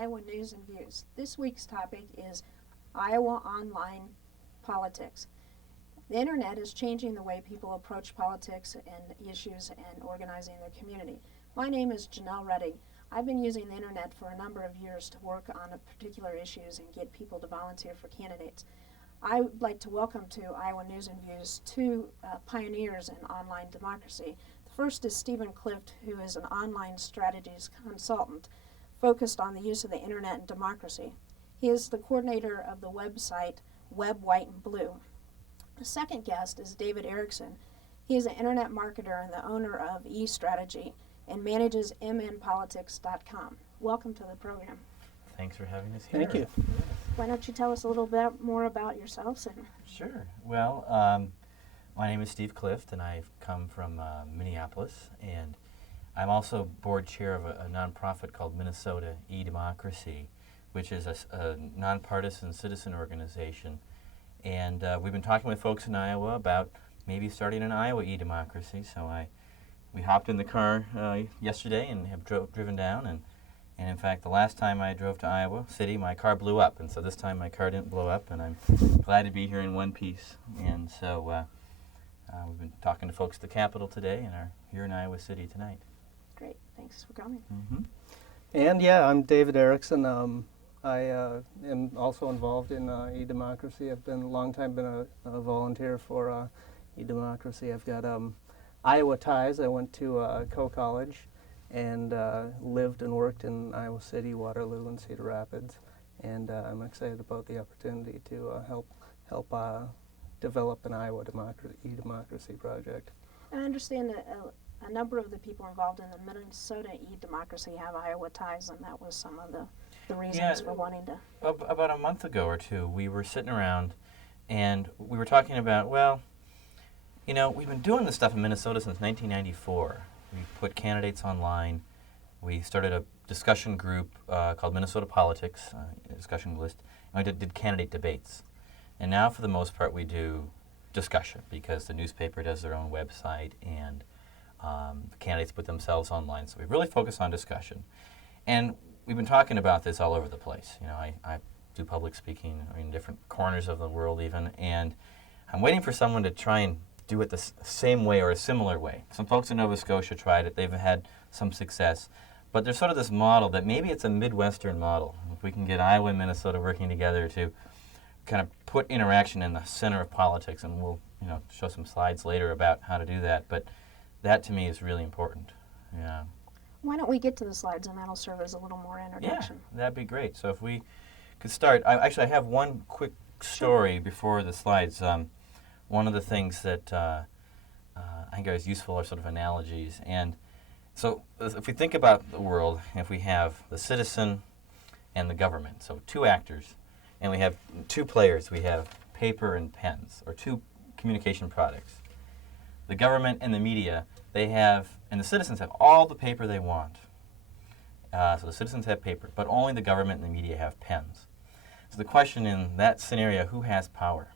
Iowa News and Views. This week's topic is Iowa online politics. The internet is changing the way people approach politics and issues and organizing their community. My name is Janelle Redding. I've been using the internet for a number of years to work on particular issues and get people to volunteer for candidates. I would like to welcome to Iowa News and Views two pioneers in online democracy. The first is Stephen Clift, who is an online strategies consultant focused on the use of the internet and democracy. He is the coordinator of the website Web, White, and Blue. The second guest is David Erickson. He is an internet marketer and the owner of eStrategy and manages mnpolitics.com. Welcome to the program. Thanks for having us here. Thank you. Why don't you tell us a little bit more about yourselves? Sure. Well, my name is Steve Clift, and I've come from Minneapolis, and I'm also board chair of a nonprofit called Minnesota eDemocracy, which is a nonpartisan citizen organization. And we've been talking with folks in Iowa about maybe starting an Iowa eDemocracy. So we hopped in the car yesterday and have driven down. And in fact, the last time I drove to Iowa City, my car blew up. And so this time my car didn't blow up, and I'm glad to be here in one piece. And so we've been talking to folks at the Capitol today and are here in Iowa City tonight. Great. Thanks for coming. Mm-hmm. And yeah, I'm David Erickson. I am also involved in eDemocracy. I've been a long time been a volunteer for eDemocracy. I've got Iowa ties. I went to Co-College and lived and worked in Iowa City, Waterloo, and Cedar Rapids. And I'm excited about the opportunity to help develop an Iowa eDemocracy project. I understand that a number of the people involved in the Minnesota eDemocracy have Iowa ties, and that was some of the reasons for wanting to. About a month ago or two, we were sitting around and we were talking about, well, you know, we've been doing this stuff in Minnesota since 1994. We put candidates online. We started a discussion group called Minnesota Politics, a discussion list, and we did candidate debates. And now, for the most part, we do discussion because the newspaper does their own website and the candidates put themselves online. So we really focus on discussion. And we've been talking about this all over the place. You know, I do public speaking in different corners of the world even, and I'm waiting for someone to try and do it the same way or a similar way. Some folks in Nova Scotia tried it. They've had some success. But there's sort of this model that maybe it's a Midwestern model. If we can get Iowa and Minnesota working together to kind of put interaction in the center of politics, and we'll show some slides later about how to do that. But that to me is really important. Yeah. Why don't we get to the slides, and that'll serve as a little more introduction. Yeah, that'd be great. So if we could start, I have one quick story before the slides. One of the things that I think is useful are sort of analogies. And so if we think about the world, if we have the citizen and the government, so two actors, and we have two players, we have paper and pens, or two communication products. The government and the media, they have, and the citizens have all the paper they want. So the citizens have paper, but only the government and the media have pens. So the question in that scenario, who has power?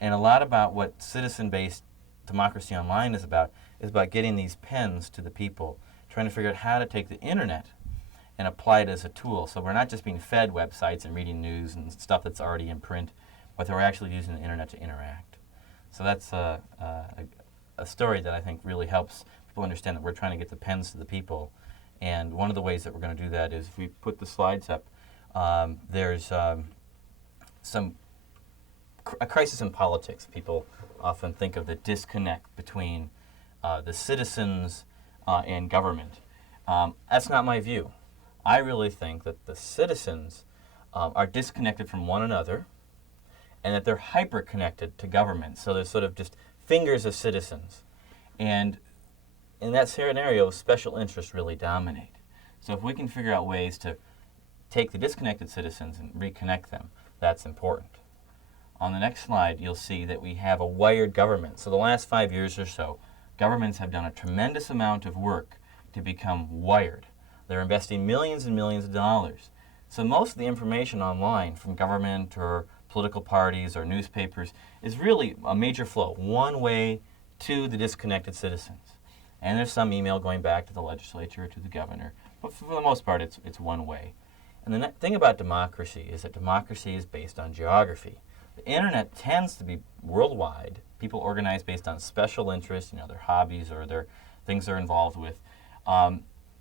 And a lot about what citizen-based democracy online is about getting these pens to the people, trying to figure out how to take the internet and apply it as a tool. So we're not just being fed websites and reading news and stuff that's already in print, but we're actually using the internet to interact. So that's a story that I think really helps people understand that we're trying to get the pens to the people. And one of the ways that we're going to do that is, if we put the slides up, there's a crisis in politics. People often think of the disconnect between the citizens and government. That's not my view. I really think that the citizens are disconnected from one another, and that they're hyper-connected to government. So there's sort of just fingers of citizens. And in that scenario, special interests really dominate. So if we can figure out ways to take the disconnected citizens and reconnect them, that's important. On the next slide, you'll see that we have a wired government. So the last 5 years or so, governments have done a tremendous amount of work to become wired. They're investing millions and millions of dollars. So most of the information online from government or political parties or newspapers is really a major flow, one way to the disconnected citizens. And there's some email going back to the legislature or to the governor, but for the most part it's one way. And the thing about democracy is that democracy is based on geography. The internet tends to be worldwide. People organize based on special interests, their hobbies or their things they're involved with.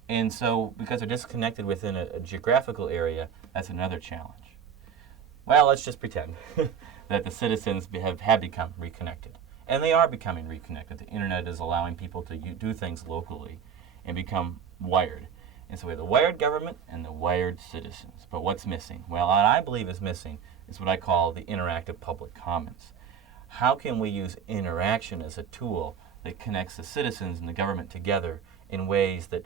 And so because they're disconnected within a geographical area, that's another challenge. Well, let's just pretend that the citizens have become reconnected. And they are becoming reconnected. The internet is allowing people to do things locally and become wired. And so we have the wired government and the wired citizens. But what's missing? Well, what I believe is missing is what I call the interactive public commons. How can we use interaction as a tool that connects the citizens and the government together in ways that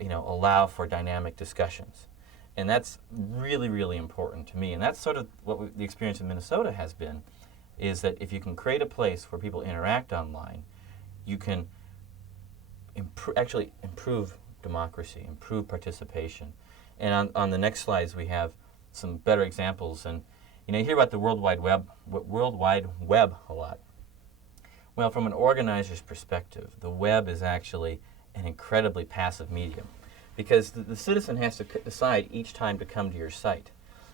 allow for dynamic discussions? And that's really, really important to me. And that's sort of what the experience in Minnesota has been, is that if you can create a place where people interact online, you can actually improve democracy, improve participation. And on the next slides, we have some better examples. And you hear about the World Wide Web a lot. Well, from an organizer's perspective, the web is actually an incredibly passive medium, because the citizen has to decide each time to come to your site.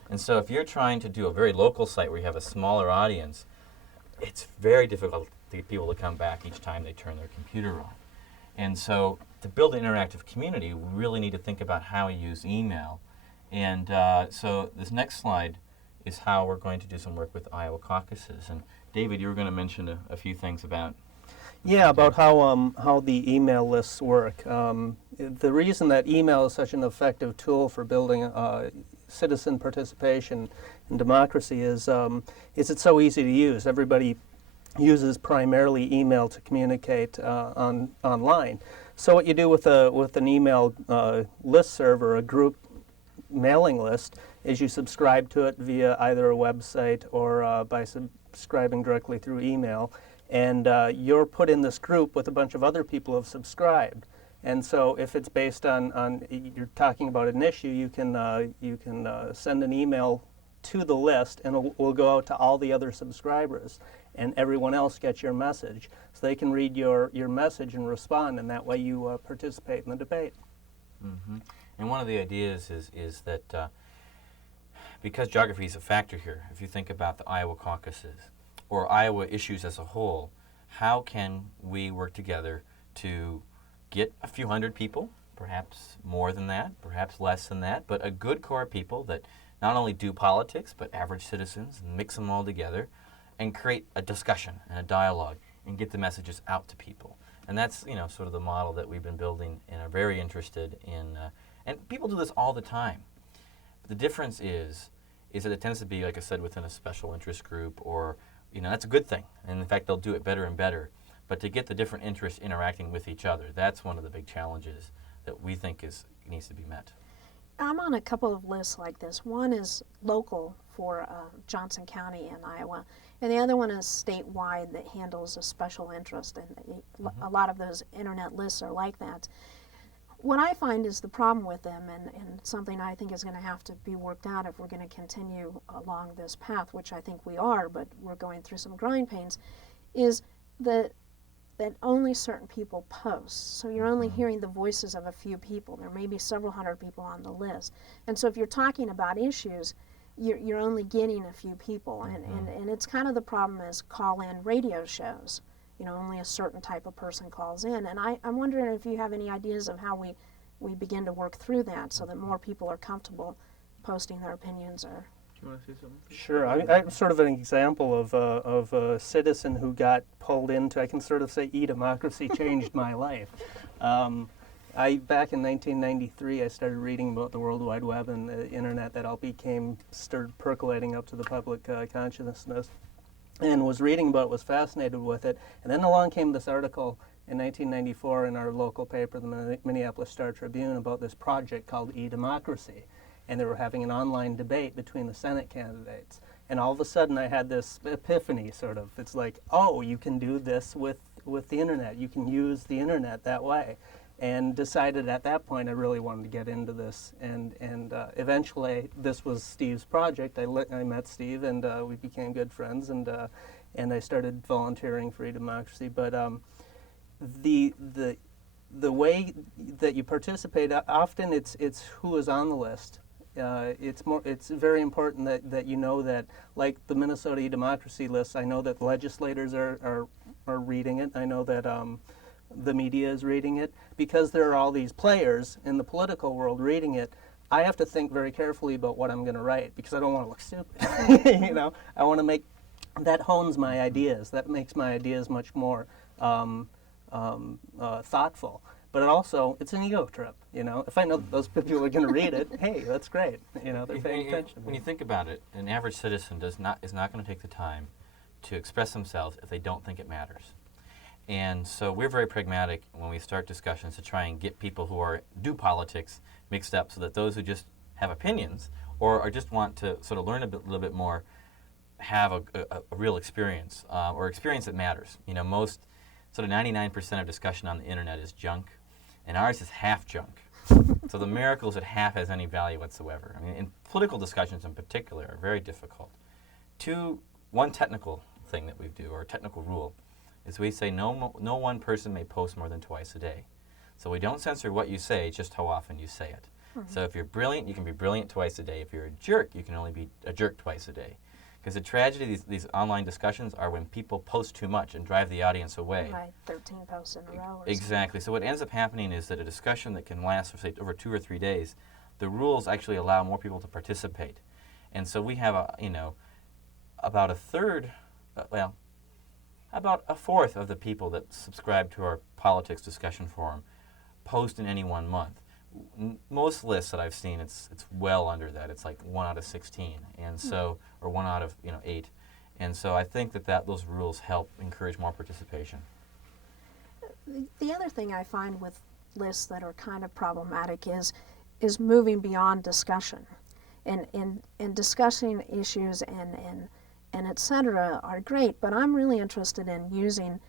And so if you're trying to do a very local site where you have a smaller audience, it's very difficult to get people to come back each time they turn their computer on. And so to build an interactive community, we really need to think about how we use email. And so this next slide is how we're going to do some work with Iowa caucuses. And David, you were going to mention a few things about. Yeah, about how the email lists work. The reason that email is such an effective tool for building citizen participation in democracy is it's so easy to use. Everybody uses primarily email to communicate online. So what you do with an email listserv or a group mailing list is you subscribe to it via either a website or by subscribing directly through email. And you're put in this group with a bunch of other people who have subscribed. And so if it's based on you're talking about an issue, you can send an email to the list, and it will go out to all the other subscribers, and everyone else gets your message. So they can read your message and respond, and that way you participate in the debate. Mm-hmm. And one of the ideas is that because geography is a factor here, if you think about the Iowa caucuses or Iowa issues as a whole, how can we work together to get a few hundred people, perhaps more than that, perhaps less than that, but a good core of people that not only do politics, but average citizens, and mix them all together and create a discussion and a dialogue and get the messages out to people. And that's, sort of the model that we've been building and are very interested in. And people do this all the time. But the difference is that it tends to be, like I said, within a special interest group, or, that's a good thing. And in fact, they'll do it better and better. But to get the different interests interacting with each other, that's one of the big challenges that we think needs to be met. I'm on a couple of lists like this. One is local for Johnson County in Iowa, and the other one is statewide that handles a special interest, and a lot of those internet lists are like that. What I find is the problem with them, and something I think is going to have to be worked out if we're going to continue along this path, which I think we are, but we're going through some growing pains, is that only certain people post. So you're only hearing the voices of a few people. There may be several hundred people on the list. And so if you're talking about issues, you're only getting a few people. And it's kind of the problem as call-in radio shows. Only a certain type of person calls in. And I'm wondering if you have any ideas of how we begin to work through that so that more people are comfortable posting their opinions. Or Do you want to say something? Sure. I'm sort of an example of a citizen who got pulled into, I can sort of say, e-democracy changed my life. Back in 1993, I started reading about the World Wide Web and the internet. That all started percolating up to the public consciousness, and was reading about it, was fascinated with it. And then along came this article in 1994 in our local paper, the Minneapolis Star-Tribune, about this project called e-democracy. And they were having an online debate between the Senate candidates. And all of a sudden I had this epiphany, sort of. It's like, oh, you can do this with the internet. You can use the internet that way. And decided at that point I really wanted to get into this. And eventually this was Steve's project. I met Steve, and we became good friends, and I started volunteering for e-democracy. But the way that you participate, often it's who is on the list It's very important that you know that, like the Minnesota e-democracy list, I know that legislators are reading it. I know that the media is reading it. Because there are all these players in the political world reading it, I have to think very carefully about what I'm going to write because I don't want to look stupid. You know, I want to make that hones my ideas. That makes my ideas much more thoughtful. But it's an ego trip. You know, if I know that those people are going to read it, hey, that's great. You know, they're paying attention. When you think about it, an average citizen is not going to take the time to express themselves if they don't think it matters. And so we're very pragmatic when we start discussions to try and get people who do politics mixed up so that those who just have opinions or just want to sort of learn a little bit more have a real experience or experience that matters. You know, most sort of 99% of discussion on the internet is junk, and ours is half junk. So the miracle is that half has any value whatsoever. I mean, in political discussions in particular are very difficult. One technical thing that we do, or a technical rule, is we say no one person may post more than twice a day. So we don't censor what you say, just how often you say it. Mm-hmm. So if you're brilliant, you can be brilliant twice a day. If you're a jerk, you can only be a jerk twice a day. Because the tragedy of these online discussions are when people post too much and drive the audience away. Right, 13 posts in a row. Exactly. So what ends up happening is that a discussion that can last for, say, over 2 or 3 days, the rules actually allow more people to participate. And so we have about a third, about a fourth of the people that subscribe to our politics discussion forum post in any 1 month. Most lists that I've seen, it's well under that. It's like 1 out of 16, and so, or 1 out of 8, and so I think that those rules help encourage more participation. The other thing I find with lists that are kind of problematic is moving beyond discussion, and discussing issues and et cetera are great, but I'm really interested in using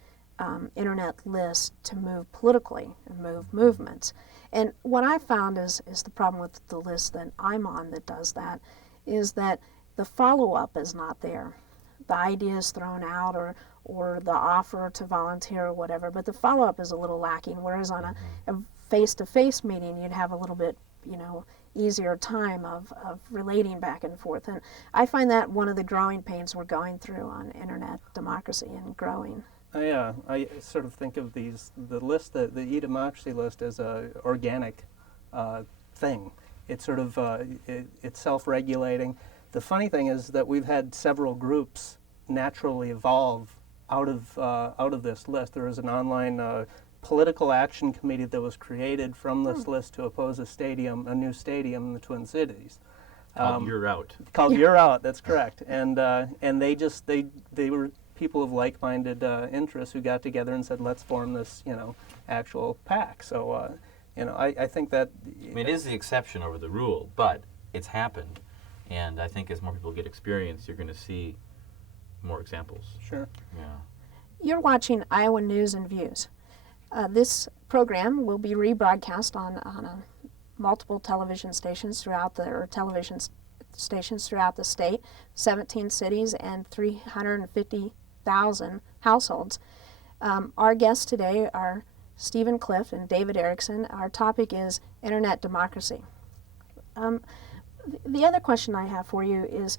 internet lists to move politically and move movements. And what I found is the problem with the list that I'm on that does that is that the follow-up is not there. The idea is thrown out or the offer to volunteer or whatever, but the follow-up is a little lacking, whereas on a face-to-face meeting you'd have a little bit, easier time of relating back and forth. And I find that one of the growing pains we're going through on internet democracy and growing. Yeah, I sort of think of the list, the e-democracy list, as a organic thing. It's sort of it's self-regulating. The funny thing is that we've had several groups naturally evolve out of this list. There was an online political action committee that was created from this list to oppose a new stadium in the Twin Cities. Called You're Out. Called You're Out. That's correct. And they were people of like-minded interests who got together and said, let's form this, actual PAC. So, I think that... it is the exception over the rule, but it's happened. And I think as more people get experience, you're going to see more examples. Sure. Yeah. You're watching Iowa News and Views. This program will be rebroadcast on multiple television stations throughout stations throughout the state, 17 cities and 350,000 households. Our guests today are Stephen Clift and David Erickson. Our topic is internet democracy. The other question I have for you is,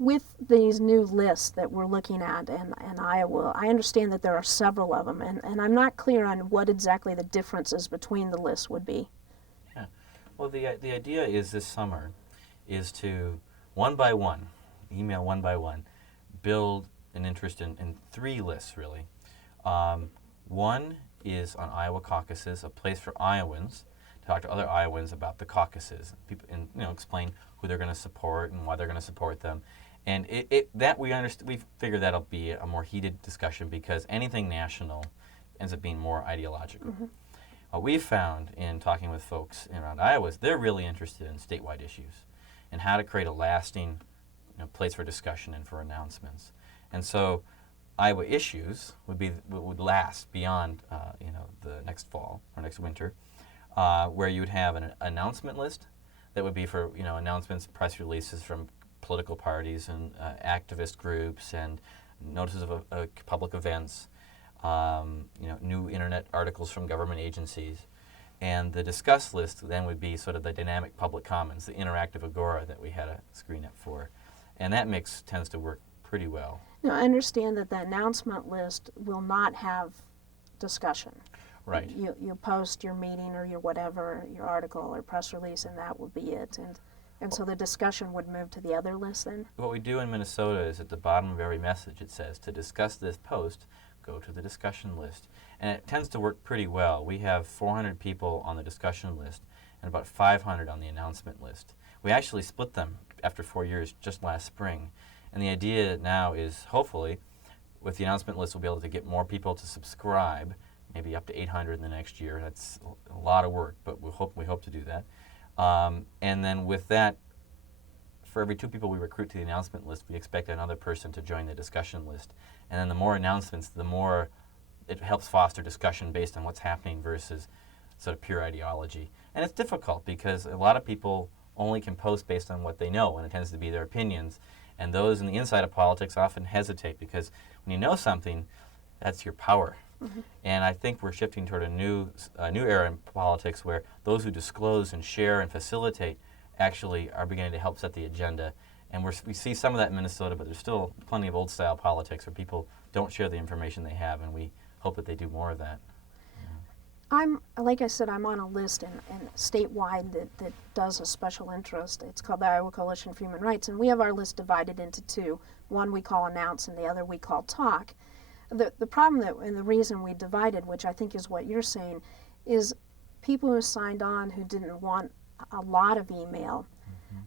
with these new lists that we're looking at in Iowa, I understand that there are several of them, and I'm not clear on what exactly the differences between the lists would be. Yeah. Well, the idea is this summer is to, one by one, build an interest in 3 lists, really. One is on Iowa caucuses, a place for Iowans to talk to other Iowans about the caucuses, and explain who they're going to support and why they're going to support them. And we figure that'll be a more heated discussion because anything national ends up being more ideological. Mm-hmm. What we've found in talking with folks around Iowa is they're really interested in statewide issues and how to create a lasting place for discussion and for announcements. And so Iowa issues would last beyond the next fall or next winter, where you would have an announcement list that would be for announcements, press releases from political parties and activist groups and notices of public events, new internet articles from government agencies. And the discuss list then would be sort of the dynamic public commons, the interactive agora that we had a screen up for. And that mix tends to work pretty well. Now, I understand that the announcement list will not have discussion. Right. You post your meeting or your whatever, your article or press release, and that will be it. And so the discussion would move to the other list then? What we do in Minnesota is at the bottom of every message it says, to discuss this post, go to the discussion list. And it tends to work pretty well. We have 400 people on the discussion list and about 500 on the announcement list. We actually split them after 4 years just last spring. And the idea now is, hopefully, with the announcement list, we'll be able to get more people to subscribe, maybe up to 800 in the next year. That's a lot of work, but we hope to do that. And then with that, for every 2 people we recruit to the announcement list, we expect another person to join the discussion list. And then the more announcements, the more it helps foster discussion based on what's happening versus sort of pure ideology. And it's difficult because a lot of people only can post based on what they know, and it tends to be their opinions. And those in the inside of politics often hesitate because when you know something, that's your power. Mm-hmm. And I think we're shifting toward a new era in politics where those who disclose and share and facilitate actually are beginning to help set the agenda. And we see some of that in Minnesota, but there's still plenty of old-style politics where people don't share the information they have, and we hope that they do more of that. Like I said, I'm on a list in statewide that does a special interest. It's called the Iowa Coalition for Human Rights, and we have our list divided into 2. One we call Announce, and the other we call Talk. The problem and the reason we divided, which I think is what you're saying, is people who signed on who didn't want a lot of email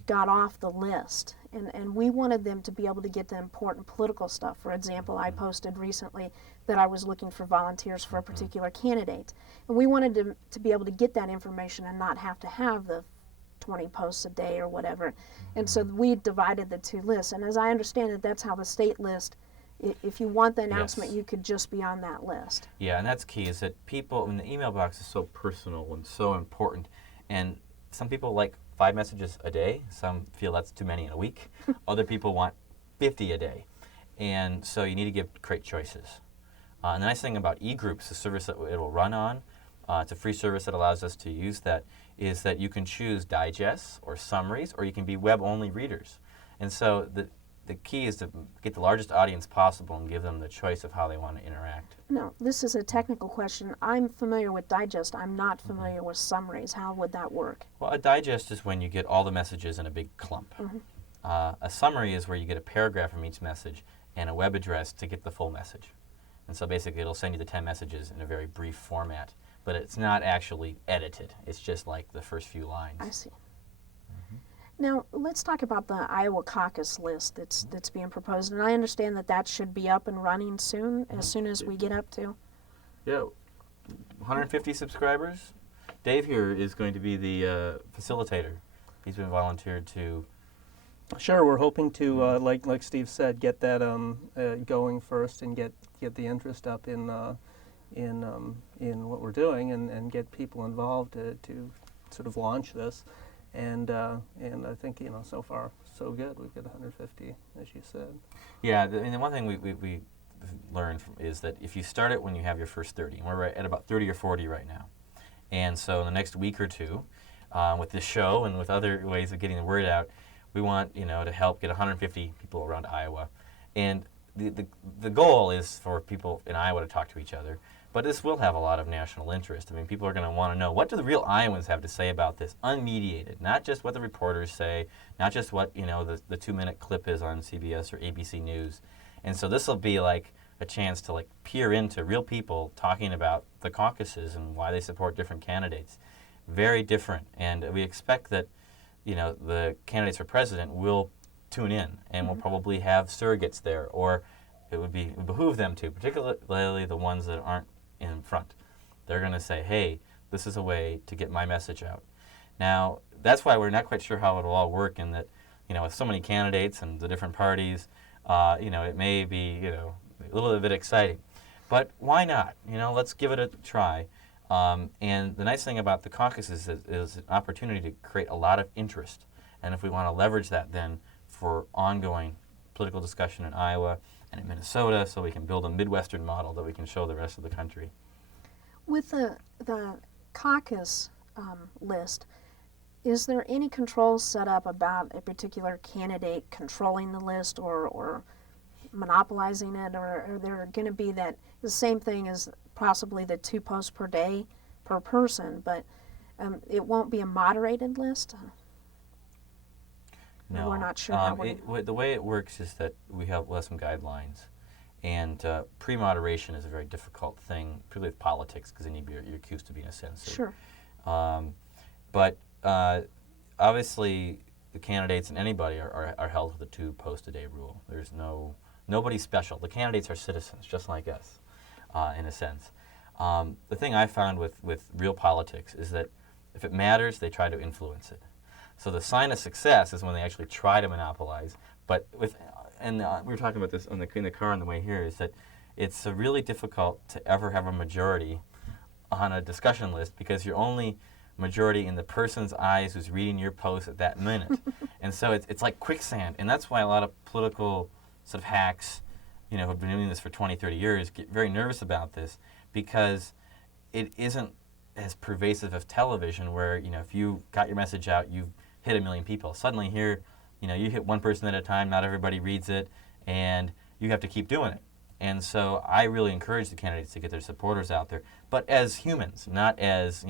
got off the list, and we wanted them to be able to get the important political stuff. For example, I posted recently that I was looking for volunteers for a particular candidate, and we wanted to be able to get that information and not have to have the 20 posts a day or whatever. And so we divided the 2 lists, and as I understand it, that's how the state list, if you want the announcement, Yes. you could just be on that list. Yeah, and that's key, is that people, and the email box is so personal and so important, and some people like 5 messages a day. Some feel that's too many in a week. Other people want 50 a day. And so you need to create choices. And the nice thing about eGroups, the service that it will run on, it's a free service that allows us to use that, is that you can choose digests or summaries, or you can be web-only readers. And so the key is to get the largest audience possible and give them the choice of how they want to interact. No, this is a technical question. I'm familiar with digest. I'm not familiar with summaries. How would that work? Well, a digest is when you get all the messages in a big clump. A summary is where you get a paragraph from each message and a web address to get the full message. And so basically it'll send you the 10 messages in a very brief format, but it's not actually edited. It's just like the first few lines. I see. Now, let's talk about the Iowa caucus list that's being proposed. And I understand that should be up and running soon, as soon as we get up to. Yeah, 150 subscribers. Dave here is going to be the facilitator. He's been volunteered to. Sure, we're hoping to, like Steve said, get that going first and get the interest up in what we're doing and get people involved to sort of launch this. And I think, so far so good. We've got 150, as you said. Yeah, the one thing we learned is that if you start it when you have your first 30, and we're at about 30 or 40 right now, and so in the next week or 2, with this show and with other ways of getting the word out, we want to help get 150 people around Iowa, and the goal is for people in Iowa to talk to each other. But this will have a lot of national interest. I mean, people are going to want to know, what do the real Iowans have to say about this, unmediated, not just what the reporters say, not just what, the 2-minute clip is on CBS or ABC News. And so this will be like a chance to peer into real people talking about the caucuses and why they support different candidates. Very different. And we expect that, the candidates for president will tune in and will probably have surrogates there, or it would behoove them to, particularly the ones that aren't in front. They're going to say, hey, this is a way to get my message out. Now, that's why we're not quite sure how it'll all work, in that, with so many candidates and the different parties, it may be, a little bit exciting. But why not? Let's give it a try. And the nice thing about the caucuses is an opportunity to create a lot of interest. And if we want to leverage that then for ongoing political discussion in Iowa and in Minnesota, so we can build a Midwestern model that we can show the rest of the country. With the caucus list, is there any controls set up about a particular candidate controlling the list or monopolizing it, or are there going to be that the same thing as possibly the 2 posts per day per person, but it won't be a moderated list? No. We're not sure how the way it works is that we have some guidelines, and pre-moderation is a very difficult thing, particularly with politics, because then you're accused of being a censor. Sure. But obviously, the candidates and anybody are held to the 2 post a day rule. There's nobody special. The candidates are citizens, just like us, in a sense. The thing I found with real politics is that if it matters, they try to influence it. So the sign of success is when they actually try to monopolize. But we were talking about this in the car on the way here, is that it's really difficult to ever have a majority on a discussion list because you're only majority in the person's eyes who's reading your post at that minute. And so it's like quicksand. And that's why a lot of political sort of hacks, who've been doing this for 20, 30 years, get very nervous about this because it isn't as pervasive as television where, if you got your message out, you've hit 1 million people. Suddenly here, you hit one person at a time, not everybody reads it, and you have to keep doing it. And so I really encourage the candidates to get their supporters out there, but as humans, not as,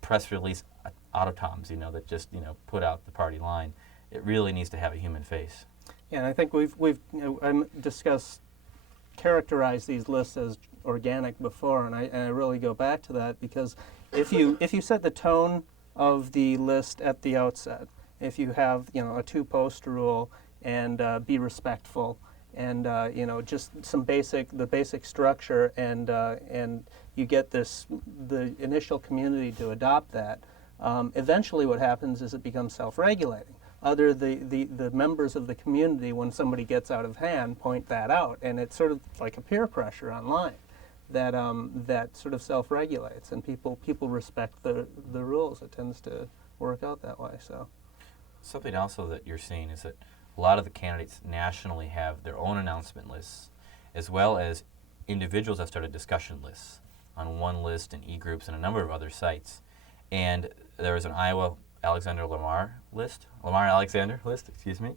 press release autotoms, that just, put out the party line. It really needs to have a human face. Yeah, and I think we've characterized these lists as organic before, and I really go back to that because if you set the tone of the list at the outset, if you have a 2 post rule and be respectful and just the basic structure and you get the initial community to adopt that, eventually what happens is it becomes self-regulating. The members of the community, when somebody gets out of hand, point that out, and it's sort of like a peer pressure online that sort of self-regulates, and people respect the rules. It tends to work out that way. So something also that you're seeing is that a lot of the candidates nationally have their own announcement lists, as well as individuals have started discussion lists on One List and e-groups and a number of other sites. And there is an Iowa Lamar Alexander list, excuse me.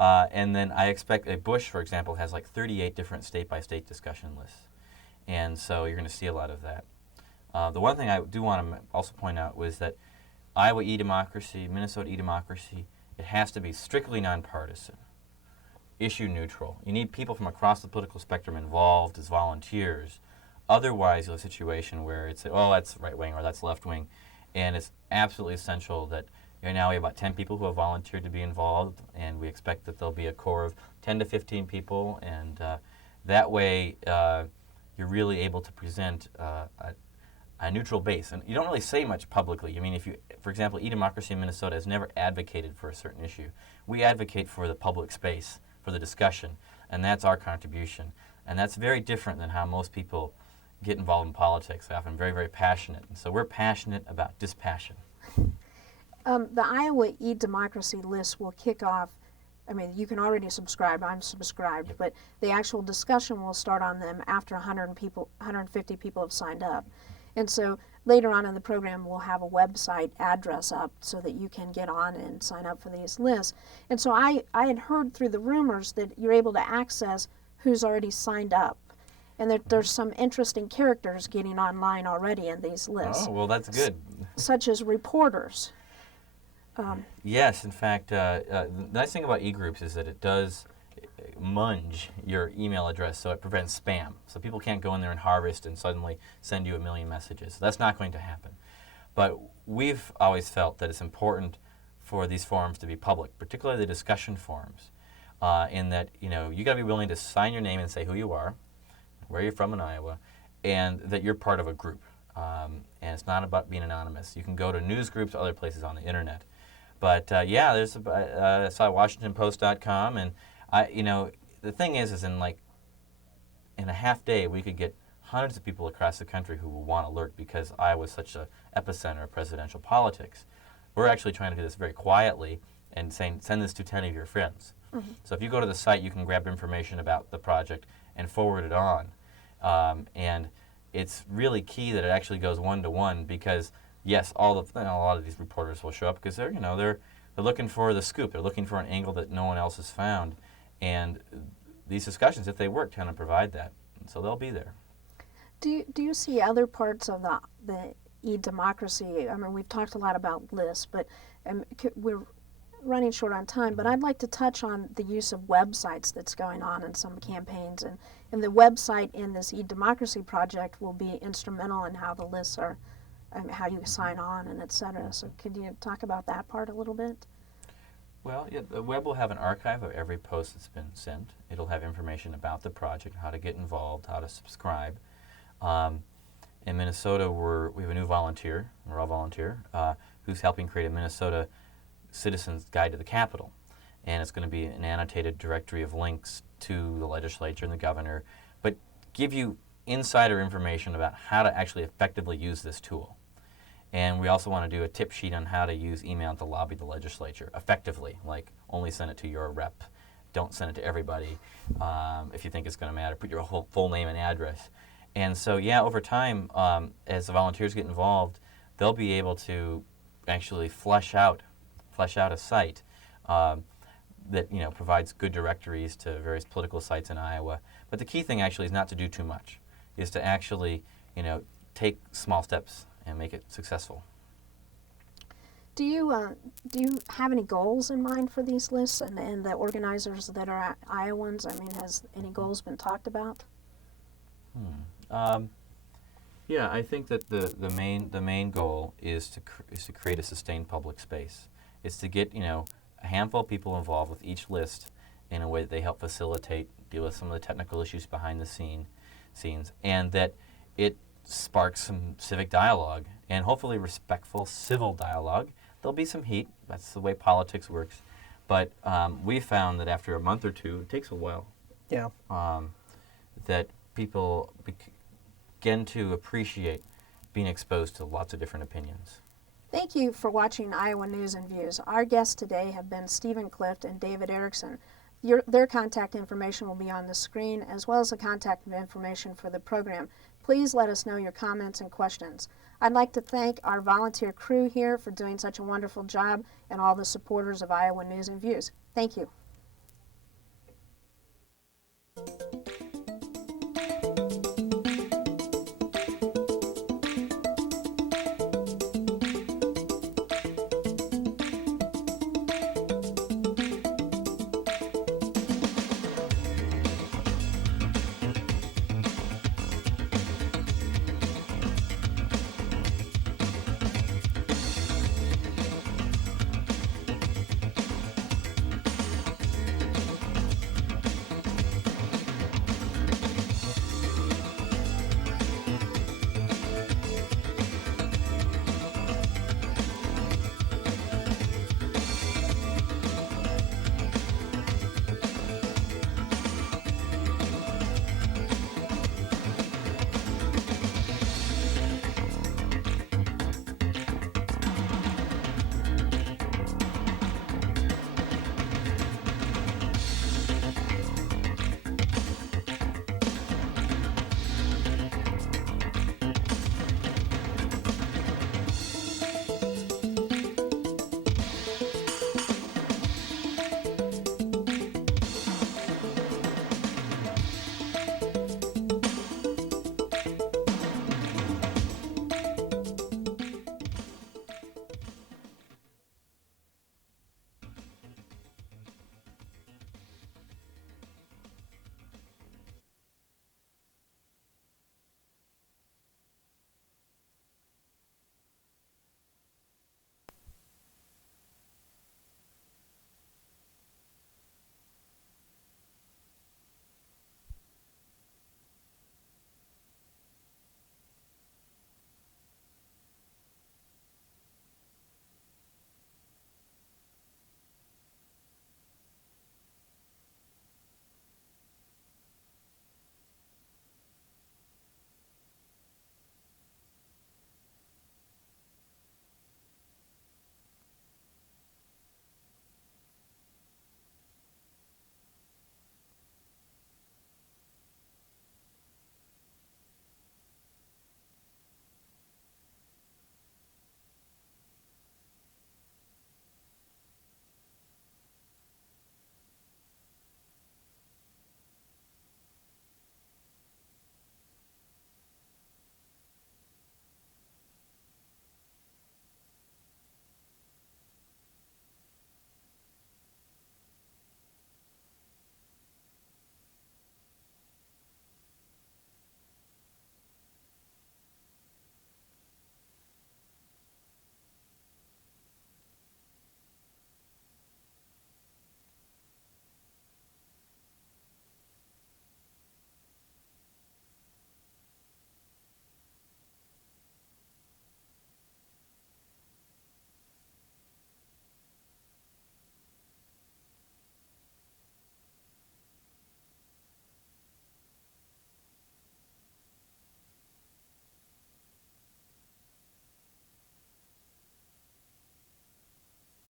And then I expect a Bush, for example, has like 38 different state-by-state discussion lists. And so you're going to see a lot of that. The one thing I do want to also point out was that Iowa e-democracy, Minnesota e-democracy, it has to be strictly nonpartisan, issue neutral. You need people from across the political spectrum involved as volunteers. Otherwise, you'll have a situation where it's, that's right-wing or that's left-wing. And it's absolutely essential that now we have about 10 people who have volunteered to be involved, and we expect that there'll be a core of 10 to 15 people, and that way you're really able to present a neutral base. And you don't really say much publicly. I mean, for example, e-democracy in Minnesota has never advocated for a certain issue. We advocate for the public space, for the discussion, and that's our contribution. And that's very different than how most people get involved in politics. They're often very, very passionate. And so we're passionate about dispassion. The Iowa e-democracy list will kick off. I mean, you can already subscribe. I'm subscribed, but the actual discussion will start on them after 150 people have signed up. And so later on in the program, we'll have a website address up so that you can get on and sign up for these lists. And so I had heard through the rumors that you're able to access who's already signed up. And there's some interesting characters getting online already in these lists. Oh, well, that's good. Such as reporters. Yes, in fact, the nice thing about e-groups is that it does munge your email address so it prevents spam. So people can't go in there and harvest and suddenly send you 1 million messages. That's not going to happen. But we've always felt that it's important for these forums to be public, particularly the discussion forums, in that you got to be willing to sign your name and say who you are, where you're from in Iowa, and that you're part of a group. And it's not about being anonymous. You can go to news groups, other places on the internet. But there's I saw WashingtonPost.com, and the thing is in a half day we could get hundreds of people across the country who will want alert because Iowa's such an epicenter of presidential politics. We're actually trying to do this very quietly and saying send this to 10 of your friends. Mm-hmm. So if you go to the site, you can grab information about the project and forward it on. And it's really key that it actually goes one-to-one, because yes, a lot of these reporters will show up because they're looking for the scoop. They're looking for an angle that no one else has found, and these discussions, if they work, kind of provide that. And so they'll be there. Do you see other parts of the e-democracy? I mean, we've talked a lot about lists, but we're running short on time. But I'd like to touch on the use of websites that's going on in some campaigns, and the website in this e-democracy project will be instrumental in how the lists are, how you sign on, and et cetera. So could you talk about that part a little bit? Well, yeah, the web will have an archive of every post that's been sent. It'll have information about the project, how to get involved, how to subscribe. In Minnesota, we have a new volunteer, we're all volunteer, who's helping create a Minnesota Citizens Guide to the Capitol. And it's going to be an annotated directory of links to the legislature and the governor, but give you insider information about how to actually effectively use this tool. And we also want to do a tip sheet on how to use email to lobby the legislature effectively, like only send it to your rep. Don't send it to everybody. If you think it's going to matter, put your whole full name and address. And so, yeah, over time, as the volunteers get involved, they'll be able to actually flesh out a site that provides good directories to various political sites in Iowa. But the key thing actually is not to do too much, is to actually take small steps and make it successful. Do you have any goals in mind for these lists and the organizers that are Iowans? I mean, has any goals been talked about? Yeah, I think that the main goal is to create a sustained public space. It's to get a handful of people involved with each list in a way that they help facilitate, deal with some of the technical issues behind the scenes, and that it sparks some civic dialogue and hopefully respectful civil dialogue. There'll be some heat. That's the way politics works. But we found that after a month or two, it takes a while. Yeah. That people begin to appreciate being exposed to lots of different opinions. Thank you for watching Iowa News and Views. Our guests today have been Stephen Clift and David Erickson. Their contact information will be on the screen, as well as the contact information for the program. Please let us know your comments and questions. I'd like to thank our volunteer crew here for doing such a wonderful job, and all the supporters of Iowa News and Views. Thank you.